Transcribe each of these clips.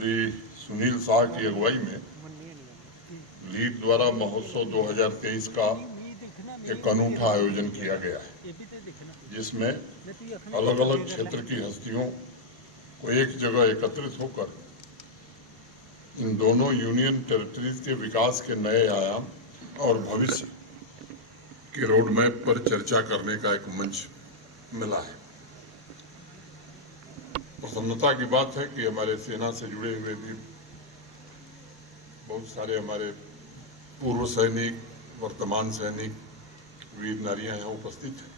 श्री सुनील शाह की अगुवाई में लीड द्वारा महोत्सव 2023 का एक अनूठा आयोजन किया गया है, जिसमें अलग अलग क्षेत्र की हस्तियों को एक जगह एकत्रित होकर इन दोनों यूनियन टेरिटरीज के विकास के नए आयाम और भविष्य के रोड मैप पर चर्चा करने का एक मंच मिला है। प्रसन्नता की बात है कि हमारे सेना से जुड़े हुए भी बहुत सारे हमारे पूर्व सैनिक, वर्तमान सैनिक, वीर नारियां यहाँ उपस्थित हैं,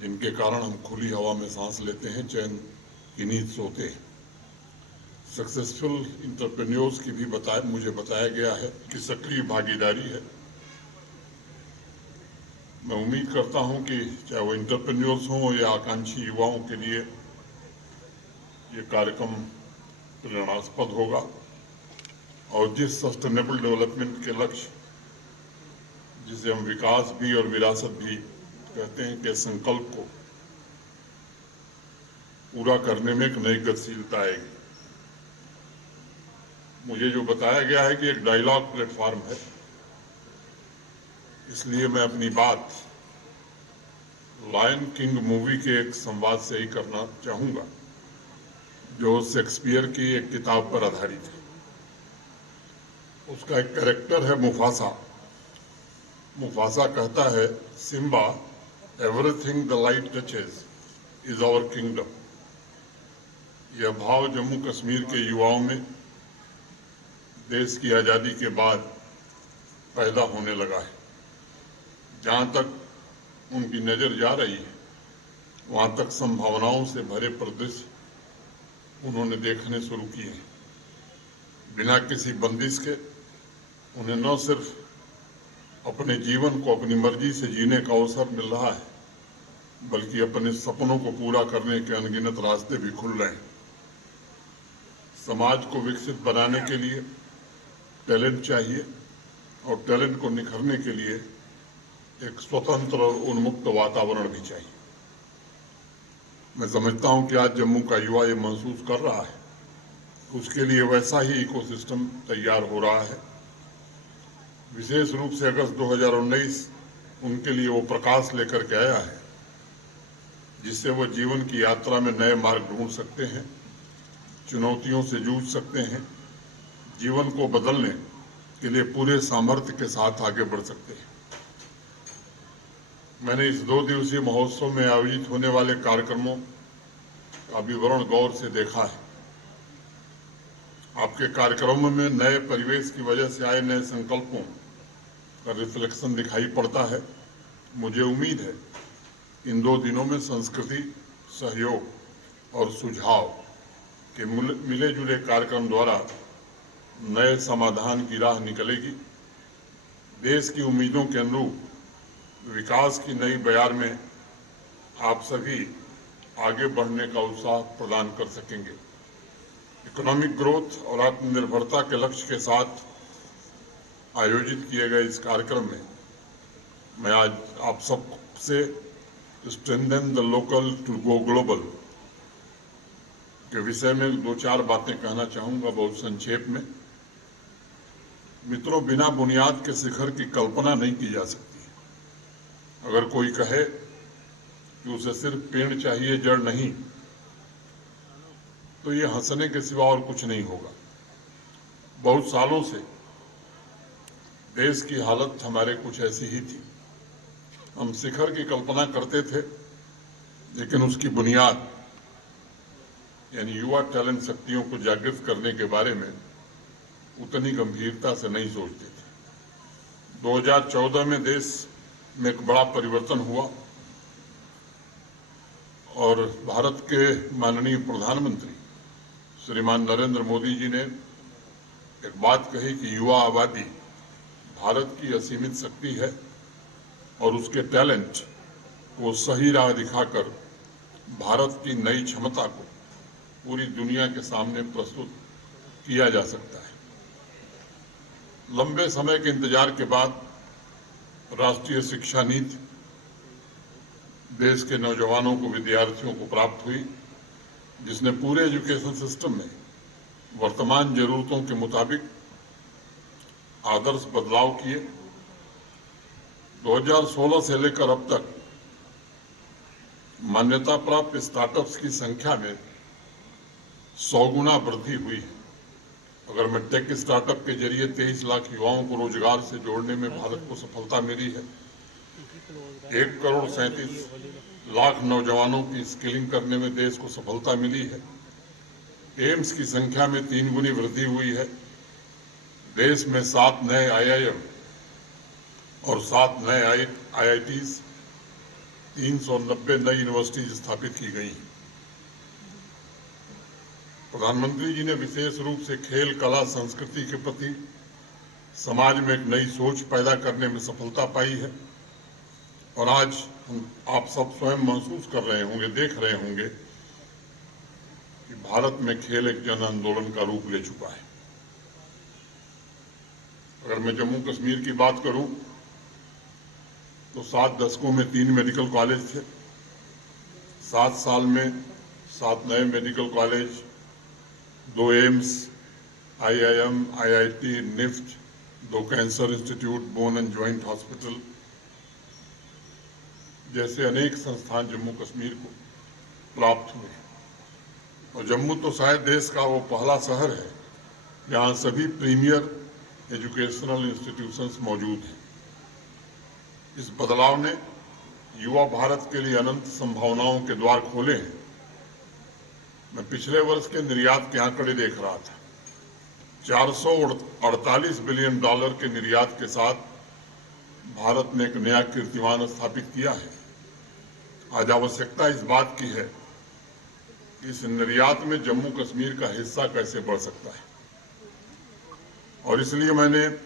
जिनके कारण हम खुली हवा में सांस लेते हैं, चैन की नींद सोते हैं। सक्सेसफुल इंटरप्रेन्योर्स की भी मुझे बताया गया है कि सक्रिय भागीदारी है। मैं उम्मीद करता हूं कि चाहे वो इंटरप्रेन्योर्स हों या आकांक्षी युवाओं के लिए ये कार्यक्रम प्रेरणास्पद होगा और जिस सस्टेनेबल डेवलपमेंट के लक्ष्य, जिसे हम विकास भी और विरासत भी कहते हैं, के संकल्प को पूरा करने में एक नई गतिशीलता आएगी। मुझे जो बताया गया है कि एक डायलॉग प्लेटफॉर्म है, इसलिए मैं अपनी बात लायन किंग मूवी के एक संवाद से ही करना चाहूंगा, जो शेक्सपियर की एक किताब पर आधारित है। उसका एक कैरेक्टर है मुफासा। मुफासा कहता है, Simba, everything the light touches is our kingdom. यह भाव जम्मू कश्मीर के युवाओं में देश की आजादी के बाद पैदा होने लगा है। जहां तक उनकी नजर जा रही है, वहां तक संभावनाओं से भरे परिदृश्य उन्होंने देखने शुरू किए हैं। बिना किसी बंदिश के उन्हें न सिर्फ अपने जीवन को अपनी मर्जी से जीने का अवसर मिल रहा है, बल्कि अपने सपनों को पूरा करने के अनगिनत रास्ते भी खुल रहे हैं। समाज को विकसित बनाने के लिए टैलेंट चाहिए और टैलेंट को निखरने के लिए एक स्वतंत्र और उन्मुक्त वातावरण भी चाहिए। मैं समझता हूं कि आज जम्मू का युवा ये महसूस कर रहा है, उसके लिए वैसा ही इकोसिस्टम तैयार हो रहा है। विशेष रूप से अगस्त 2019 उनके लिए वो प्रकाश लेकर के आया है, जिससे वो जीवन की यात्रा में नए मार्ग ढूंढ सकते हैं, चुनौतियों से जूझ सकते हैं, जीवन को बदलने के लिए पूरे सामर्थ्य के साथ आगे बढ़ सकते हैं। मैंने इस 2 दिवसीय महोत्सव में आयोजित होने वाले कार्यक्रमों का विवरण गौर से देखा है। आपके कार्यक्रमों में नए परिवेश की वजह से आए नए संकल्पों का रिफ्लेक्शन दिखाई पड़ता है। मुझे उम्मीद है इन 2 दिनों में संस्कृति, सहयोग और सुझाव के मिले जुले कार्यक्रम द्वारा नए समाधान की राह निकलेगी। देश की उम्मीदों के अनुरूप विकास की नई बयार में आप सभी आगे बढ़ने का उत्साह प्रदान कर सकेंगे। इकोनॉमिक ग्रोथ और आत्मनिर्भरता के लक्ष्य के साथ आयोजित किए गए इस कार्यक्रम में मैं आज आप सबसे strengthen the local to go global के विषय में 2-4 बातें कहना चाहूंगा, बहुत संक्षेप में। मित्रों, बिना बुनियाद के शिखर की कल्पना नहीं की जा सकती। अगर कोई कहे कि उसे सिर्फ पेड़ चाहिए, जड़ नहीं, तो ये हंसने के सिवा और कुछ नहीं होगा। बहुत सालों से देश की हालत हमारे कुछ ऐसी ही थी। हम शिखर की कल्पना करते थे, लेकिन उसकी बुनियाद यानी युवा टैलेंट शक्तियों को जागृत करने के बारे में उतनी गंभीरता से नहीं सोचते थे। 2014 में देश में एक बड़ा परिवर्तन हुआ और भारत के माननीय प्रधानमंत्री श्रीमान नरेंद्र मोदी जी ने एक बात कही कि युवा आबादी भारत की असीमित शक्ति है और उसके टैलेंट को सही राह दिखाकर भारत की नई क्षमता को पूरी दुनिया के सामने प्रस्तुत किया जा सकता है। लंबे समय के इंतजार के बाद राष्ट्रीय शिक्षा नीति देश के नौजवानों को, विद्यार्थियों को प्राप्त हुई, जिसने पूरे एजुकेशन सिस्टम में वर्तमान जरूरतों के मुताबिक आदर्श बदलाव किए। 2016 से लेकर अब तक मान्यता प्राप्त स्टार्टअप्स की संख्या में 100 गुना वृद्धि हुई है। अगर मैं टेक स्टार्टअप के जरिए 23 लाख युवाओं को रोजगार से जोड़ने में भारत को सफलता मिली है, 1,37,00,000 नौजवानों की स्किलिंग करने में देश को सफलता मिली है, एम्स की संख्या में 3 गुनी वृद्धि हुई है, देश में 7 नए IIM और 7 नए IITs, 390 नई यूनिवर्सिटीज स्थापित की गई हैं। प्रधानमंत्री जी ने विशेष रूप से खेल, कला, संस्कृति के प्रति समाज में एक नई सोच पैदा करने में सफलता पाई है और आज आप सब स्वयं महसूस कर रहे होंगे, देख रहे होंगे कि भारत में खेल एक जन आंदोलन का रूप ले चुका है। अगर मैं जम्मू कश्मीर की बात करूं तो 7 दशकों में 3 मेडिकल कॉलेज थे, 7 साल में 7 नए medical college, 2 AIIMS, IIM, IIT, NIFT, 2 cancer institute, bone and joint hospital जैसे अनेक संस्थान जम्मू कश्मीर को प्राप्त हुए। और जम्मू तो शायद देश का वो पहला शहर है जहां सभी प्रीमियर एजुकेशनल इंस्टीट्यूशंस मौजूद हैं। इस बदलाव ने युवा भारत के लिए अनंत संभावनाओं के द्वार खोले हैं। मैं पिछले वर्ष के निर्यात के आंकड़े देख रहा था। $448 बिलियन के निर्यात के साथ भारत ने एक नया कीर्तिमान स्थापित किया है। आज आवश्यकता इस बात की है कि इस निर्यात में जम्मू कश्मीर का हिस्सा कैसे बढ़ सकता है, और इसलिए मैंने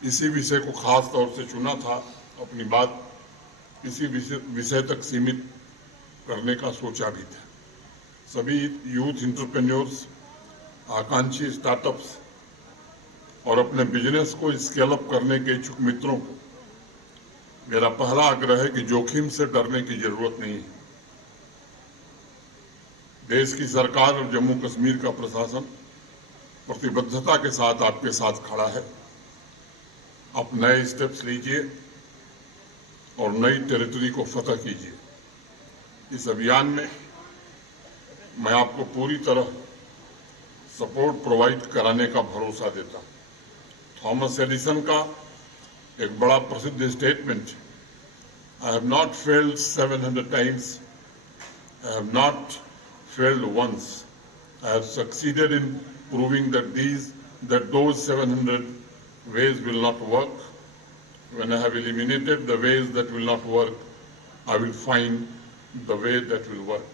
इसी विषय को खास तौर से चुना था। अपनी बात इसी विषय तक सीमित करने का सोचा भी था। सभी यूथ एंटरप्रेन्योर्स, आकांक्षी स्टार्टअप्स और अपने बिजनेस को स्केल अप करने के इच्छुक मित्रों को मेरा पहला आग्रह है कि जोखिम से डरने की जरूरत नहीं है। देश की सरकार और जम्मू कश्मीर का प्रशासन प्रतिबद्धता के साथ आपके साथ खड़ा है। आप नए स्टेप्स लीजिए और नई टेरिटरी को फतह कीजिए। इस अभियान में मैं आपको पूरी तरह सपोर्ट प्रोवाइड कराने का भरोसा देता हूं। थॉमस एडिसन का एक बड़ा प्रसिद्ध statement, I have not failed 700 times, I have not failed once, I have succeeded in proving that those 700 ways will not work. When I have eliminated the ways that will not work, I will find the way that will work.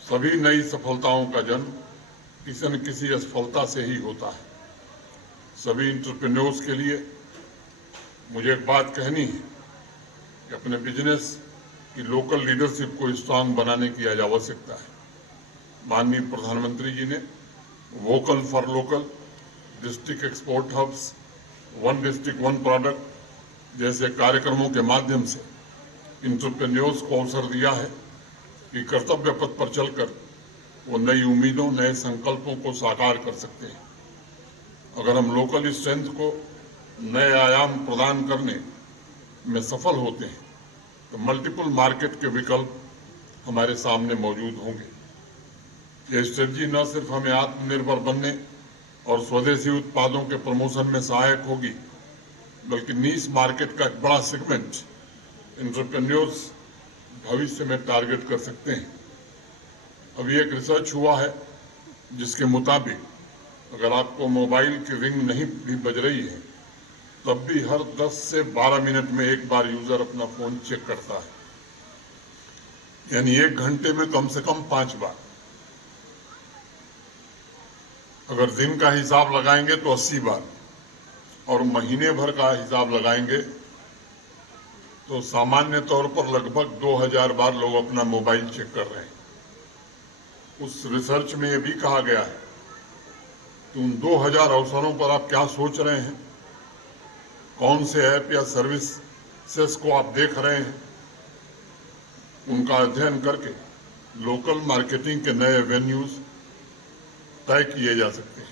सभी नई सफलताओं का जन्म किसी न किसी असफलता से ही होता है। सभी एंटरप्रेन्योर्स के लिए मुझे एक बात कहनी है कि अपने बिजनेस की लोकल लीडरशिप को स्ट्रांग बनाने की आज आवश्यकता है। माननीय प्रधानमंत्री जी ने vocal for local, district export hubs, 1 district 1 product जैसे कार्यक्रमों के माध्यम से एंटरप्रेन्योर्स को अवसर दिया है कि कर्तव्य पथ पर चलकर वो नई उम्मीदों, नए संकल्पों को साकार कर सकते हैं। अगर हम लोकल स्ट्रेंथ को नए आयाम प्रदान करने में सफल होते हैं तो मल्टीपल मार्केट के विकल्प हमारे सामने मौजूद होंगे। ये स्ट्रेटजी न सिर्फ हमें आत्मनिर्भर बनने और स्वदेशी उत्पादों के प्रमोशन में सहायक होगी, बल्कि नीश मार्केट का एक बड़ा सेगमेंट एंटरप्रेन्योर्स भविष्य में टारगेट कर सकते हैं। अभी एक रिसर्च हुआ है जिसके मुताबिक अगर आपको मोबाइल की रिंग नहीं भी बज रही है तब भी हर 10 से 12 मिनट में एक बार यूजर अपना फोन चेक करता है, यानी 1 घंटे में कम से कम 5 बार। अगर दिन का हिसाब लगाएंगे तो 80 बार और महीने भर का हिसाब लगाएंगे तो सामान्य तौर पर लगभग 2000 बार लोग अपना मोबाइल चेक कर रहे हैं। उस रिसर्च में यह भी कहा गया है कि उन 2000 अवसरों पर आप क्या सोच रहे हैं, कौन से ऐप या सर्विसेज को आप देख रहे हैं, उनका अध्ययन करके लोकल मार्केटिंग के नए एवेन्यूज तय किए जा सकते हैं।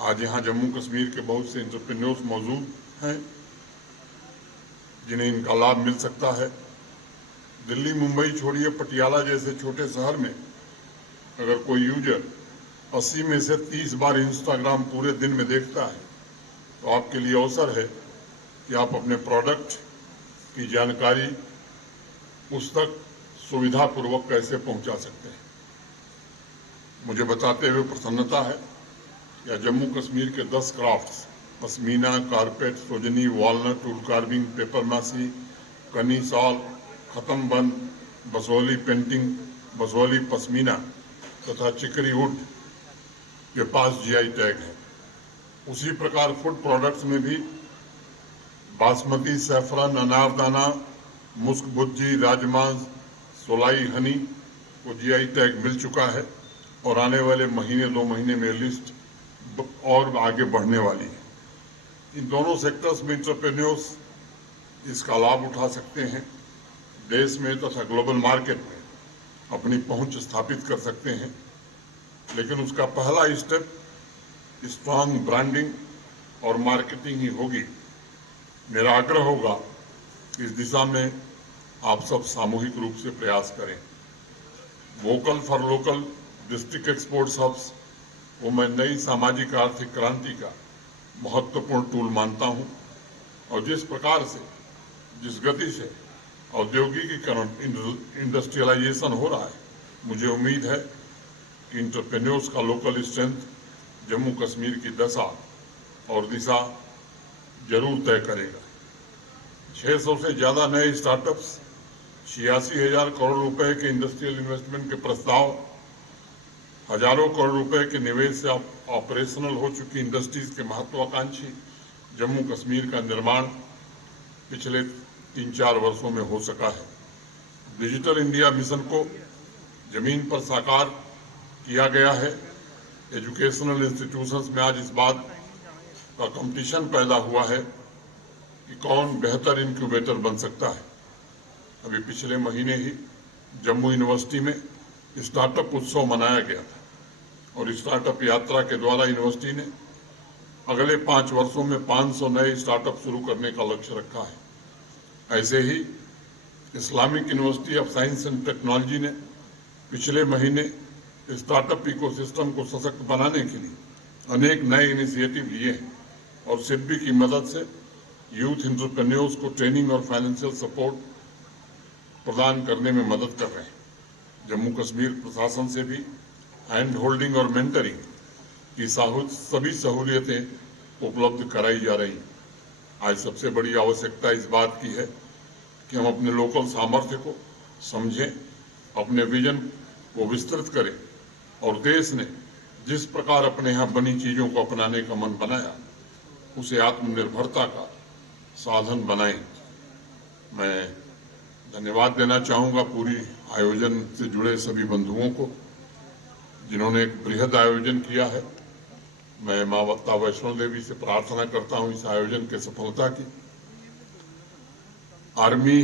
आज यहाँ जम्मू कश्मीर के बहुत से एंटरप्रेन्योर्स मौजूद हैं जिन्हें इनका लाभ मिल सकता है। दिल्ली, मुंबई छोड़िए, पटियाला जैसे छोटे शहर में अगर कोई यूजर 80 में से 30 बार इंस्टाग्राम पूरे दिन में देखता है तो आपके लिए अवसर है कि आप अपने प्रोडक्ट की जानकारी उस तक सुविधापूर्वक कैसे पहुंचा सकते हैं। मुझे बताते हुए प्रसन्नता है कि जम्मू कश्मीर के 10 crafts pashmina, carpet, सोजनी, walnut, wood carving, paper मासी, कनी सॉल, खत्म बंद, बसोली पेंटिंग, बसोली पश्मीना तथा चिकरी वुड के पास जीआई टैग है। उसी प्रकार फूड प्रोडक्ट्स में भी बासमती, सैफरन, अनारदाना, मुस्क भुज्जी, राजमांस, सोलाई हनी को जीआई टैग मिल चुका है और आने वाले महीने 2 महीने में लिस्ट और आगे बढ़ने वाली है। इन दोनों सेक्टर्स में एंटरप्रेन्योर्स इसका लाभ उठा सकते हैं, देश में तथा ग्लोबल मार्केट में अपनी पहुंच स्थापित कर सकते हैं। लेकिन उसका पहला स्टेप स्ट्रांग ब्रांडिंग और मार्केटिंग ही होगी। मेरा आग्रह होगा कि इस दिशा में आप सब सामूहिक रूप से प्रयास करें। Vocal for local district exports hubs को मैं नई सामाजिक आर्थिक क्रांति का महत्वपूर्ण टूल मानता हूं और जिस प्रकार से, जिस गति से औद्योगिकीकरण, इंडस्ट्रियलाइजेशन हो रहा है, मुझे उम्मीद है कि एंटरप्रेन्योर्स का लोकल स्ट्रेंथ जम्मू कश्मीर की दशा और दिशा जरूर तय करेगा। 600 से ज्यादा नए स्टार्टअप्स, 86,000 करोड़ रुपए के इंडस्ट्रियल इन्वेस्टमेंट के प्रस्ताव, हजारों करोड़ रुपए के निवेश से ऑपरेशनल हो चुकी इंडस्ट्रीज के महत्वाकांक्षी जम्मू कश्मीर का निर्माण पिछले 3-4 वर्षों में हो सका है। डिजिटल इंडिया मिशन को जमीन पर साकार किया गया है। एजुकेशनल इंस्टीट्यूशंस में आज इस बात का कंपटीशन पैदा हुआ है कि कौन बेहतर इंक्यूबेटर बन सकता है। अभी पिछले महीने ही जम्मू यूनिवर्सिटी में स्टार्टअप उत्सव मनाया गया था और स्टार्टअप यात्रा के द्वारा यूनिवर्सिटी ने अगले 5 वर्षों में 500 नए स्टार्टअप शुरू करने का लक्ष्य रखा है। ऐसे ही Islamic university of science and technology ने पिछले महीने स्टार्टअप इकोसिस्टम को सशक्त बनाने के लिए अनेक नए इनिशिएटिव लिए हैं और सिडबी की मदद से यूथ एंटरप्रेन्योर्स को ट्रेनिंग और फाइनेंशियल सपोर्ट प्रदान करने में मदद कर रहे हैं। जम्मू कश्मीर प्रशासन से भी हैंड होल्डिंग और मेंटरिंग की सभी सहूलियतें उपलब्ध कराई जा रही। आज सबसे बड़ी आवश्यकता इस बात की है कि हम अपने लोकल सामर्थ्य को समझें, अपने विजन को विस्तृत करें और देश ने जिस प्रकार अपने यहाँ बनी चीजों को अपनाने का मन बनाया उसे आत्मनिर्भरता का साधन बनाएं। मैं धन्यवाद देना चाहूंगा पूरी आयोजन से जुड़े सभी बंधुओं को जिन्होंने एक बृहद आयोजन किया है। मैं मां माता वैष्णो देवी से प्रार्थना करता हूं इस आयोजन के सफलता की। आर्मी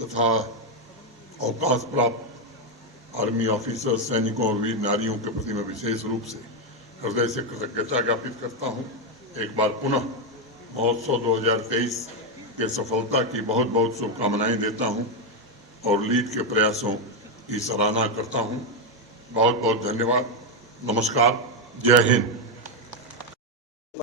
तथा अवकाश प्राप्त आर्मी ऑफिसर्स, सैनिकों और वीर नारियों के प्रति मैं विशेष रूप से हृदय से कृतज्ञता ज्ञापित करता हूं। एक बार पुनः महोत्सव 2023 के सफलता की बहुत बहुत शुभकामनाएं देता हूं और लीड के प्रयासों की सराहना करता हूं। बहुत बहुत धन्यवाद। नमस्कार। जय हिंद।